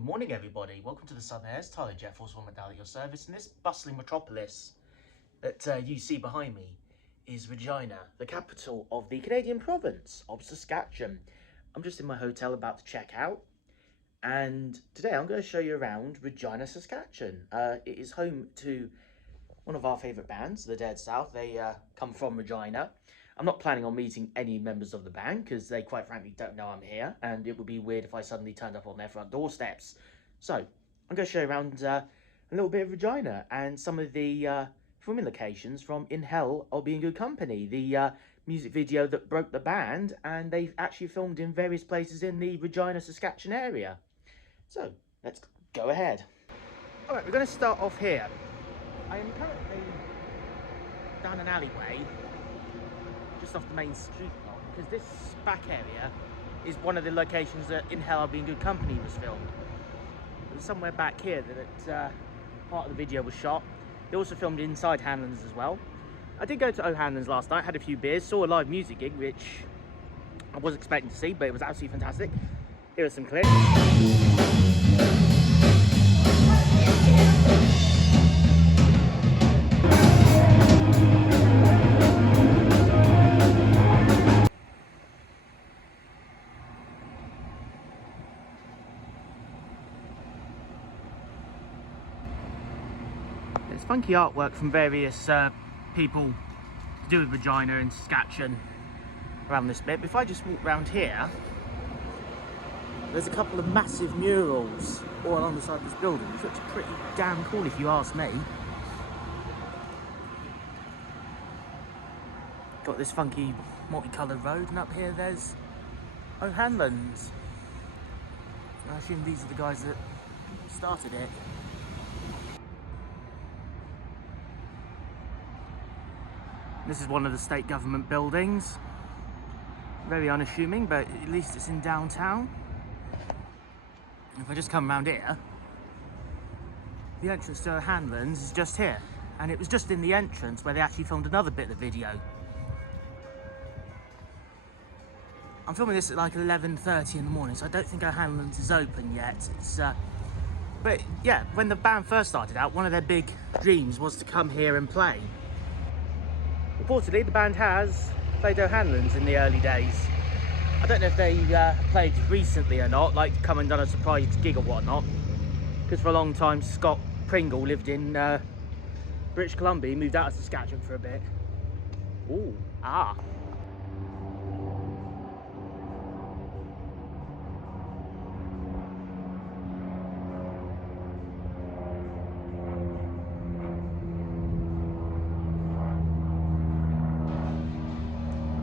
Good morning, everybody. Welcome to the Southernairs. Tyler, Jett Force, McDowell at your service. In this bustling metropolis that you see behind me is Regina, the capital of the Canadian province of Saskatchewan. I'm just in my hotel about to check out, and today I'm going to show you around Regina, Saskatchewan. It is home to one of our favourite bands, the Dead South. They come from Regina. I'm not planning on meeting any members of the band because they quite frankly don't know I'm here, and it would be weird if I suddenly turned up on their front doorsteps. So I'm going to show you around a little bit of Regina and some of the filming locations from In Hell I'll Be in Good Company, the music video that broke the band, and they actually filmed in various places in the Regina, Saskatchewan area. So let's go ahead. Alright, we're going to start off here. I am currently down an alleyway just off the main street block, because this back area is one of the locations that In Hell I'll Be in Good Company was filmed. There's somewhere back here that part of the video was shot. They also filmed inside Hanlon's as well. I did go to O'Hanlon's last night, had a few beers, saw a live music gig, which I was expecting to see, but it was absolutely fantastic. Here are some clips. There's funky artwork from various people to do with Regina and Saskatchewan around this bit. But if I just walk around here, there's a couple of massive murals all along the side of this building, which looks pretty damn cool if you ask me. Got this funky multicoloured road, and up here there's O'Hanlon's. I assume these are the guys that started it. This is one of the state government buildings. Very unassuming, but at least it's in downtown. And if I just come around here, the entrance to O'Hanlon's is just here. And it was just in the entrance where they actually filmed another bit of the video. I'm filming this at like 11:30 in the morning, so I don't think O'Hanlon's is open yet. But yeah, when the band first started out, one of their big dreams was to come here and play. Reportedly, the band has played O'Hanlon's in the early days. I don't know if they played recently or not, like come and done a surprise gig or whatnot. Because for a long time, Scott Pringle lived in British Columbia. He moved out of Saskatchewan for a bit. Ooh, ah.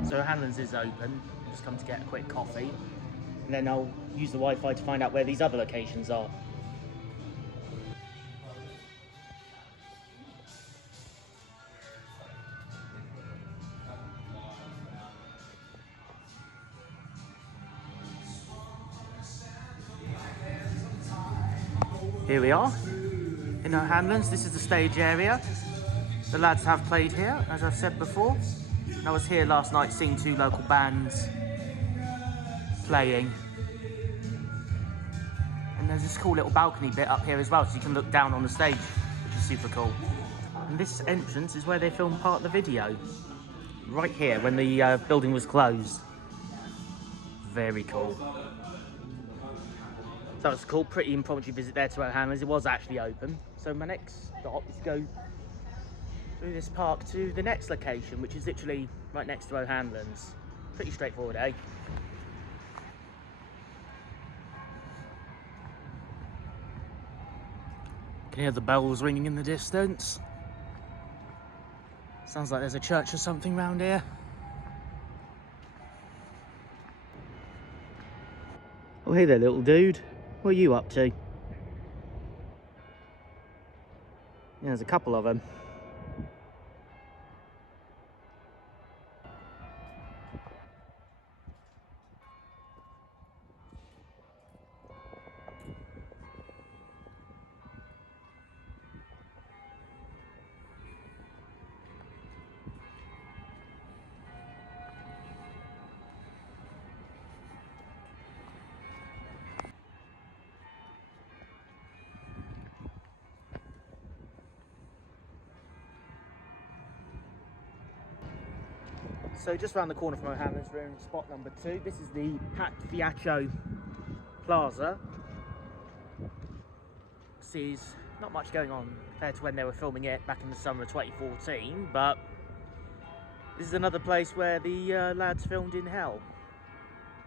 So Hanlon's is open. I've just come to get a quick coffee, and then I'll use the Wi-Fi to find out where these other locations are. Here we are in O'Hanlon's. This is the stage area. The lads have played here, as I've said before. I was here last night seeing two local bands playing. And there's this cool little balcony bit up here as well, so you can look down on the stage, which is super cool. And this entrance is where they filmed part of the video. Right here, when the building was closed. Very cool. So it's a cool, pretty impromptu visit there to O'Hanlon's. It was actually open. So my next stop is to go through this park to the next location, which is literally right next to O'Hanlon's. Pretty straightforward, eh? Can hear the bells ringing in the distance. Sounds like there's a church or something round here. Oh, hey there, little dude. What are you up to? Yeah, there's a couple of them. So just around the corner from O'Hanlon's, we're in spot number 2. This is the fyp Plaza. Sees not much going on compared to when they were filming it back in the summer of 2014, but this is another place where the lads filmed in hell.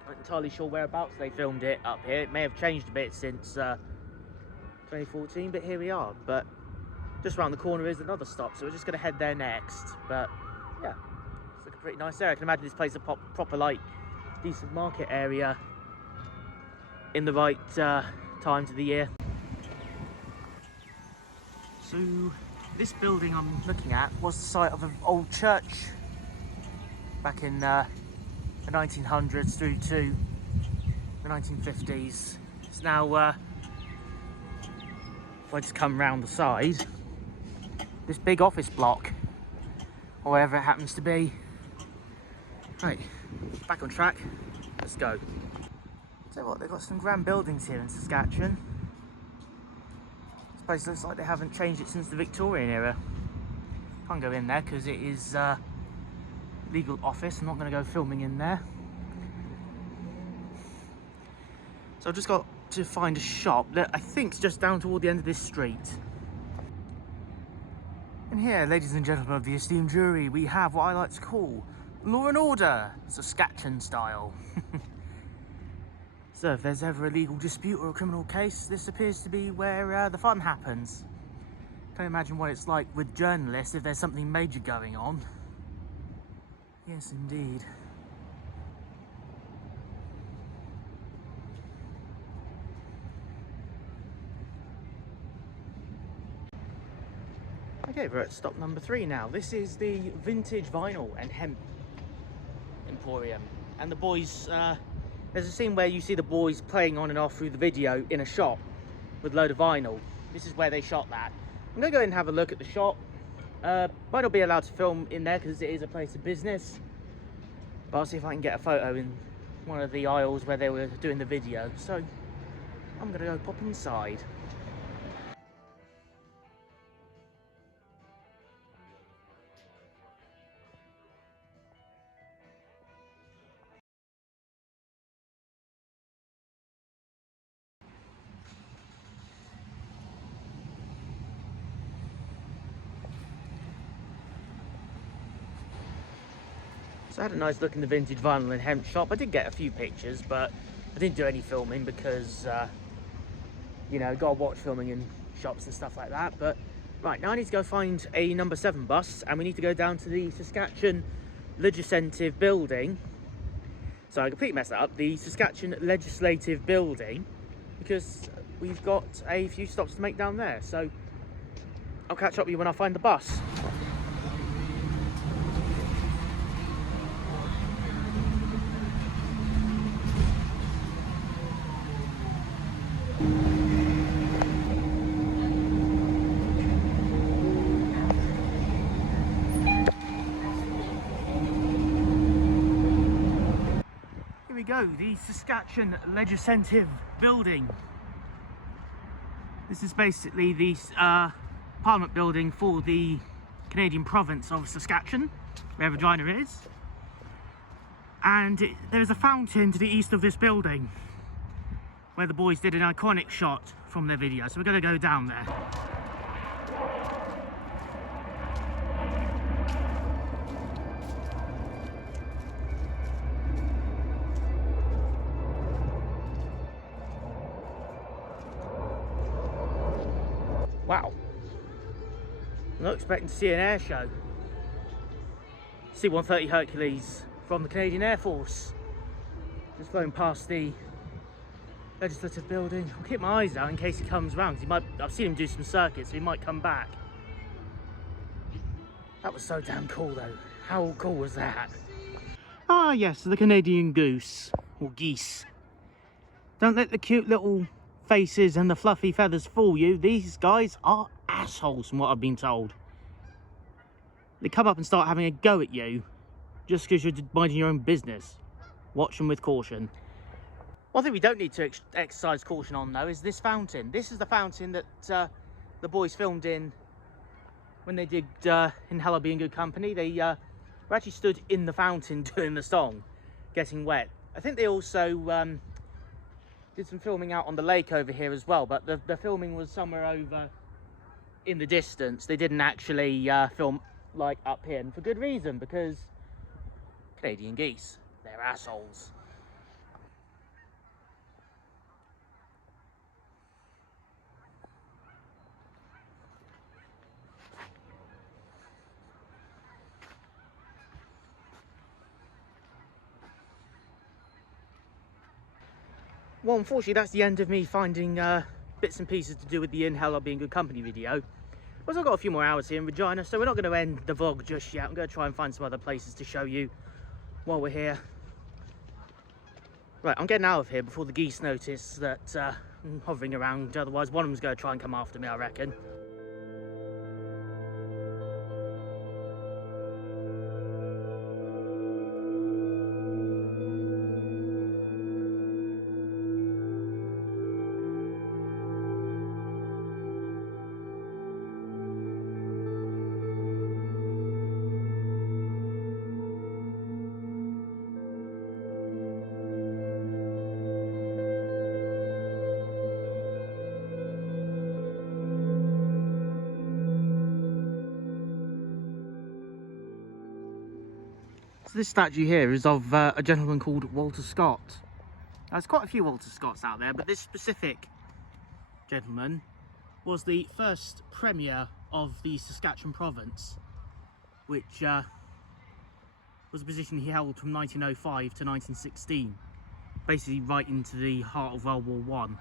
I'm not entirely sure whereabouts they filmed it up here. It may have changed a bit since 2014, but here we are. But just around the corner is another stop, so we're just going to head there next. But yeah, it's looking pretty nice there. I can imagine this place a proper, like, decent market area in the right times of the year. So this building I'm looking at was the site of an old church back in the 1900s through to the 1950s. It's now, if I just come round the side, this big office block, or whatever it happens to be. Right, back on track, let's go. So what, they've got some grand buildings here in Saskatchewan. This place looks like they haven't changed it since the Victorian era. Can't go in there because it is legal office. I'm not going to go filming in there. So I've just got to find a shop that I think is just down toward the end of this street. And here, ladies and gentlemen of the esteemed jury, we have what I like to call Law and Order, Saskatchewan style. So if there's ever a legal dispute or a criminal case, this appears to be where the fun happens. Can't imagine what it's like with journalists if there's something major going on. Yes, indeed. Okay, we're at stop number 3 now. This is the Vintage Vinyl and Hemp Emporium. And the boys, there's a scene where you see the boys playing on and off through the video in a shop with a load of vinyl. This is where they shot that. I'm going to go and have a look at the shop. Might not be allowed to film in there because it is a place of business. But I'll see if I can get a photo in one of the aisles where they were doing the video. So I'm going to go pop inside. So I had a nice look in the Vintage Vinyl and Hemp shop. I did get a few pictures, but I didn't do any filming because, you know, gotta watch filming in shops and stuff like that. But right, now I need to go find a number 7 bus, and we need to go down to the Saskatchewan Legislative Building. So I completely messed that up. The Saskatchewan Legislative Building, because we've got a few stops to make down there. So I'll catch up with you when I find the bus. Here we go, the Saskatchewan Legislative Building. This is basically the Parliament building for the Canadian province of Saskatchewan, where Regina is. And there's a fountain to the east of this building where the boys did an iconic shot from their video. So we're going to go down there. Wow. I'm not expecting to see an air show. C-130 Hercules from the Canadian Air Force. Just flown past the Legislative Building. I'll keep my eyes out in case he comes round. He might. I've seen him do some circuits, so he might come back. That was so damn cool though. How cool was that? Ah yes, the Canadian goose, or geese. Don't let the cute little faces and the fluffy feathers fool you. These guys are assholes from what I've been told. They come up and start having a go at you just because you're minding your own business. Watch them with caution. One thing we don't need to exercise caution on though is this fountain. This is the fountain that the boys filmed in when they did in Hello Be in Good Company. They who actually stood in the fountain doing the song, getting wet. I think they also did some filming out on the lake over here as well, but the filming was somewhere over in the distance. They didn't actually film like up here, and for good reason, because Canadian geese, they're assholes. Well, unfortunately, that's the end of me finding bits and pieces to do with the Inhale I'll Be in Good Company video. But I've got a few more hours here in Regina, so we're not going to end the vlog just yet. I'm going to try and find some other places to show you while we're here. Right, I'm getting out of here before the geese notice that I'm hovering around. Otherwise, one of them's going to try and come after me, I reckon. So this statue here is of a gentleman called Walter Scott. There's quite a few Walter Scotts out there, but this specific gentleman was the first Premier of the Saskatchewan province, which was a position he held from 1905 to 1916, basically right into the heart of World War I.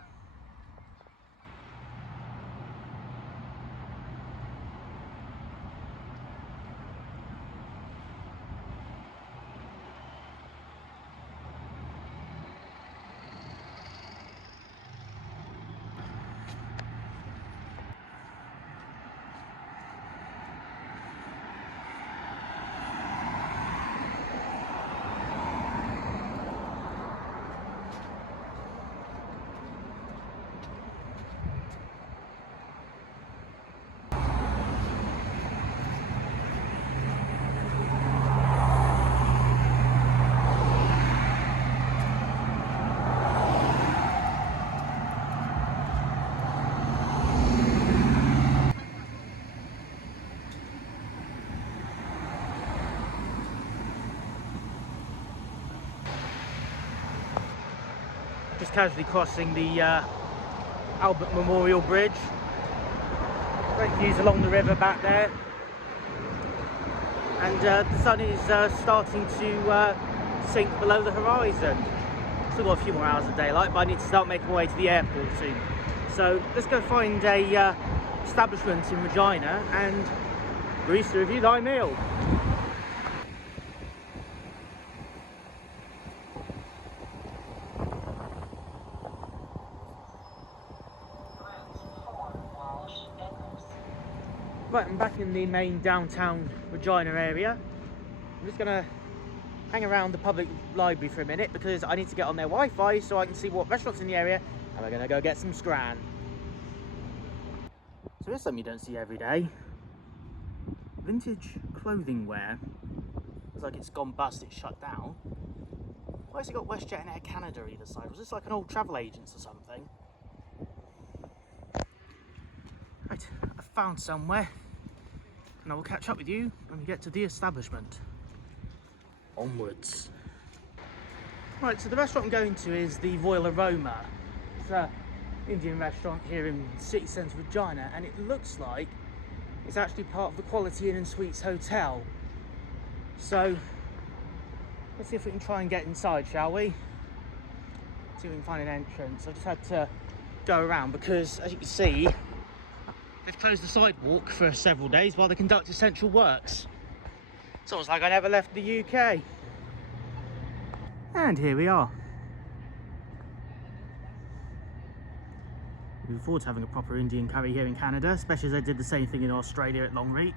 Just casually crossing the Albert Memorial Bridge. Great views along the river back there. And the sun is starting to sink below the horizon. Still got a few more hours of daylight, but I need to start making my way to the airport soon. So let's go find a establishment in Regina and Barista review thy meal. Right, I'm back in the main downtown Regina area. I'm just gonna hang around the public library for a minute because I need to get on their Wi-Fi so I can see what restaurants in the area, and we're gonna go get some scran. So here's something you don't see every day. Vintage clothing wear. Looks like it's gone bust, it's shut down. Why has it got WestJet and Air Canada either side? Was this like an old travel agents or something? Right, I found somewhere, and I will catch up with you when we get to the establishment. Onwards. Right, so the restaurant I'm going to is the Royal Aroma. It's an Indian restaurant here in city centre Regina, and it looks like it's actually part of the Quality Inn and Suites Hotel. So let's see if we can try and get inside, shall we? See if we can find an entrance. I just had to go around because, as you can see, they've closed the sidewalk for several days while they conduct essential works. It's almost like I never left the UK. And here we are. Looking forward to having a proper Indian curry here in Canada, especially as I did the same thing in Australia at Longreach.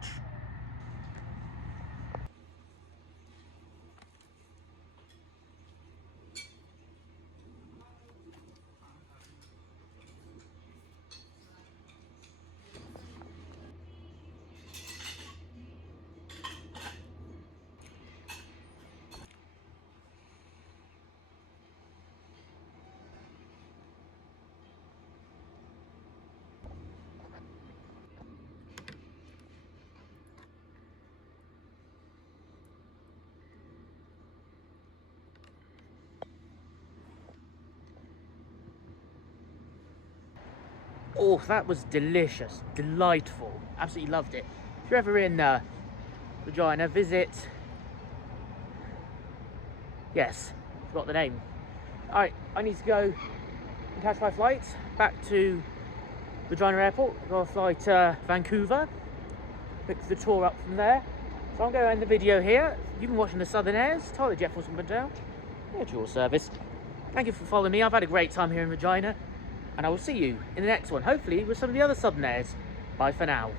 Oh, that was delicious, delightful, absolutely loved it. If you're ever in Regina, visit, yes, forgot the name. Alright, I need to go and catch my flight back to Regina Airport. I've got a flight to Vancouver, pick the tour up from there. So I'm going to end the video here. You've been watching the Southernairs, Tyler, Jett Force from Banjoman, here at your service. Thank you for following me. I've had a great time here in Regina, and I will see you in the next one, hopefully with some of the other Southernairs. Bye for now.